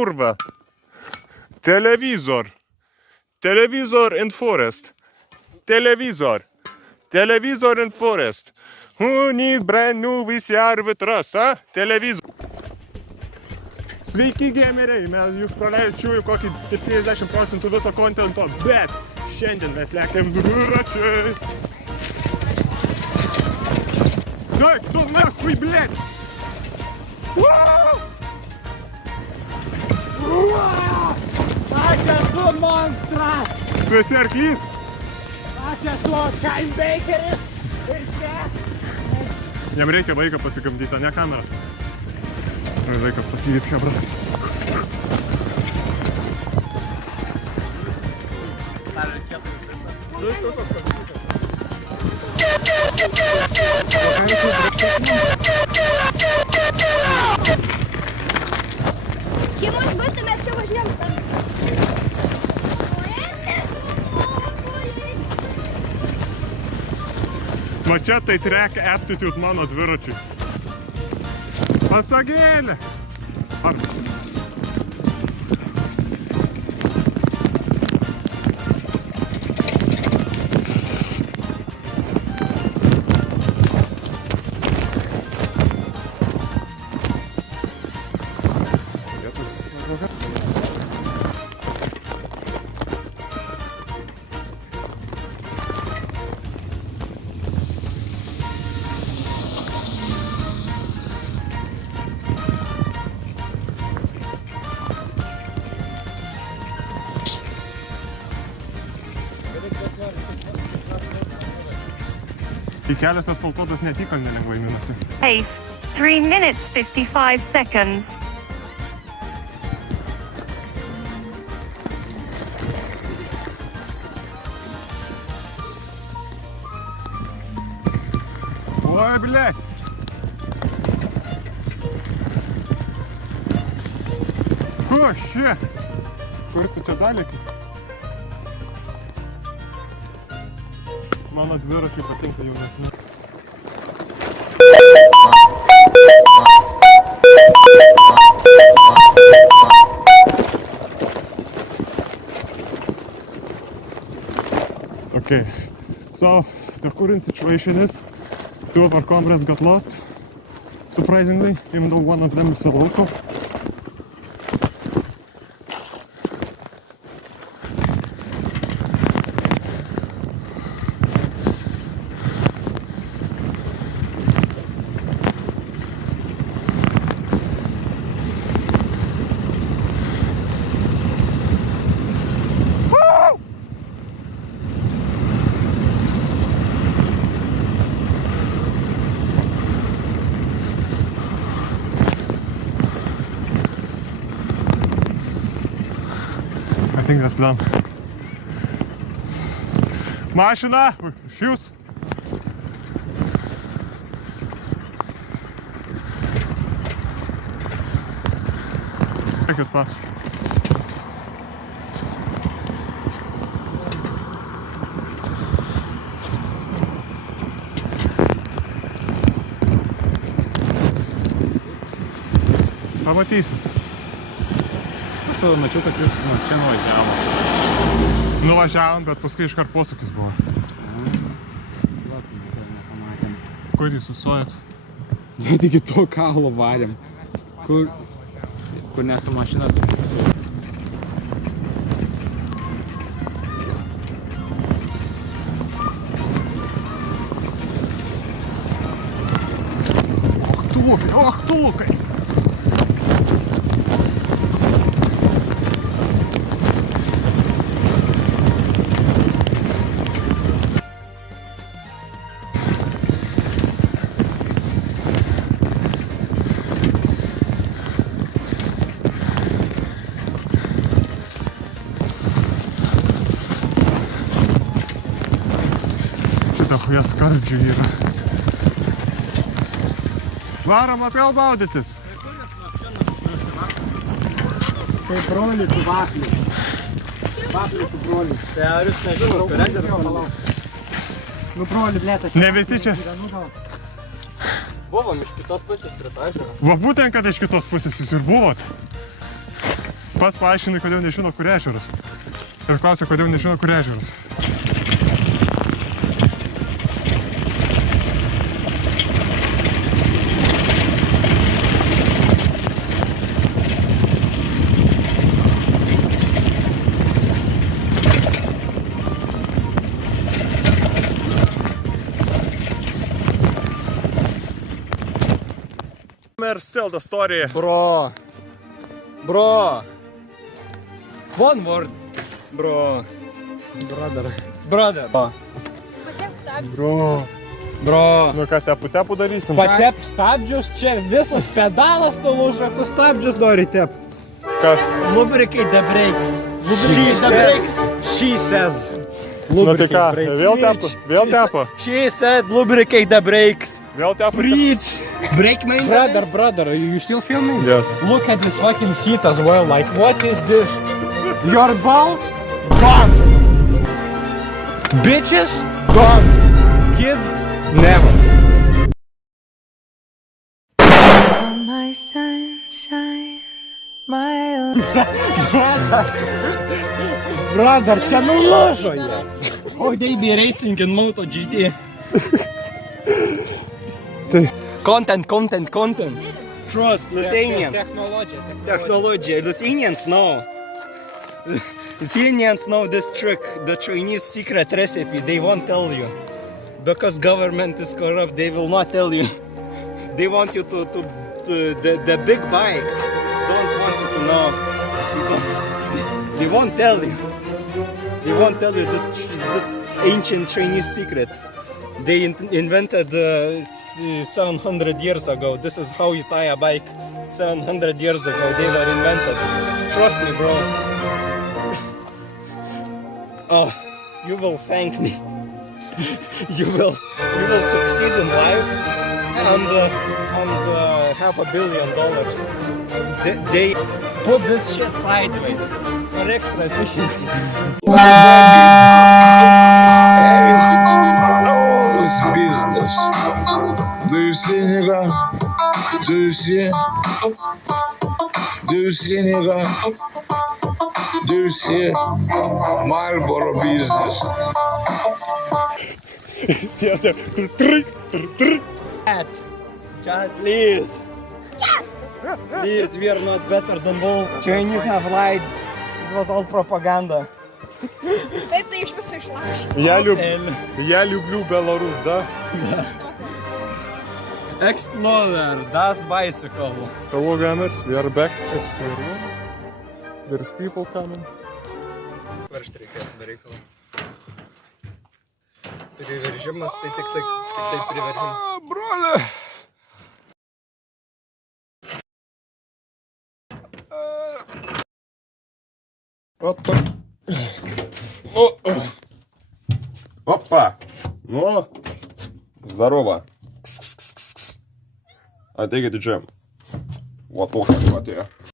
kurwa. Televizor. Televizor in forest. Televizor. Televizor in forest. Who need brand new VCR with us, ha? Televizor. Sveiki, gameriai, mes jūs praleidžiu kokį 70% viso kontento, bet šiandien mes lekiam dviračiais. Так, кто нахуй, блядь? Aš esu monstras! Tu esi arklys? Aš esu Steinbakeris! Ir čia! Jam reikia vaiką pasikamdyti, ne kamerą. Vaiką pasivyti, hebra. Jie mus bus, mes čia važiuojam. Va čia tai track aptitude mano dviračiui. Pasagėlė! Ar... Tai kelias asfaltuotas ne tik lengvai minasi. Pace 3 minutes 55 seconds. Ой, блядь! О, ще! Kur tu čia daleki? Mano dviračiai patinka jaunesni. Okay, so the current situation is two of our comrades got lost, surprisingly, even though one of them is a local. I think that's done. Mašina! Šius! Čekit pa. Pamatysit. Mačiau, kad jūs čia nuvažiavo. Nuvažiavom, bet paskui iškart posūkis buvo. Kur jūs sustojat? Net iki to kalo varėm. Kur nesu mašinas. Och, tūkai! Dachuja skardžių yra. Varom atgal baudytis. Tai broliai su vafliu. Vafliu su broliu. Tai ar jūs nežinau, kur ežeras? Nu broli, blėta. Ne visi čia. Buvom iš kitos pusės prie to ežero. Va būtent, kad iš kitos pusės jūs ir buvot. Pats paaiškinai, kodėl nežino, kur ežeras. Ir klausia, kodėl nežino, kur ežeras. Still the story. Bro. One word. Bro. Brother. Patiem stabdžius. Bro. Nu ką, tepu darysim? Patep stabdžius, čia visas pedalas nulūžo, tu stabdžius nori tept. Ką? Lubricate the brakes. She says. Nu tai ką, Lubricate vėl tepu? She said lubricate the brakes. Vėl tepu? Preach. Brake maintenance. Brother, you still filming? Yes. Look at this fucking seat as well. Like, what is this? Your balls? Gone. Bitches? Gone. Kids? Never. My sunshine, my Brother, čia nulūžo jie. Oh, they be racing in MotoGP. Content. Trust, Lithuanians. Technology. Lithuanians know. Lithuanians know this trick, the Chinese secret recipe. They won't tell you. Because government is corrupt, they will not tell you. They want you to the big bikes don't want you to know. They won't tell you. They won't tell you this ancient Chinese secret. They invented 700 years ago. This is how you tie a bike. 700 years ago they were invented. Trust me, bro. Oh, you will thank me. you will succeed in life and $500 million. They put this shit sideways for extra efficiency. Business. Do you see, nigga? Do you see? Do you see, nigga? Do you see? Marlboro business. Chat, please. Please, we are not better than all. Chinese have lied. It was all propaganda. Taip, tai iš viso išlašė. Я люблю Беларусь, да? Explorer, das bicycle. Hello gamers, we are back at square one. There's people coming. Veršti reikės bereikalą. Priveržimas, tai tik priveržimas. Broli! Опа! Опа! Ну, здорово! I take it to gym. Вот, вот, вот я.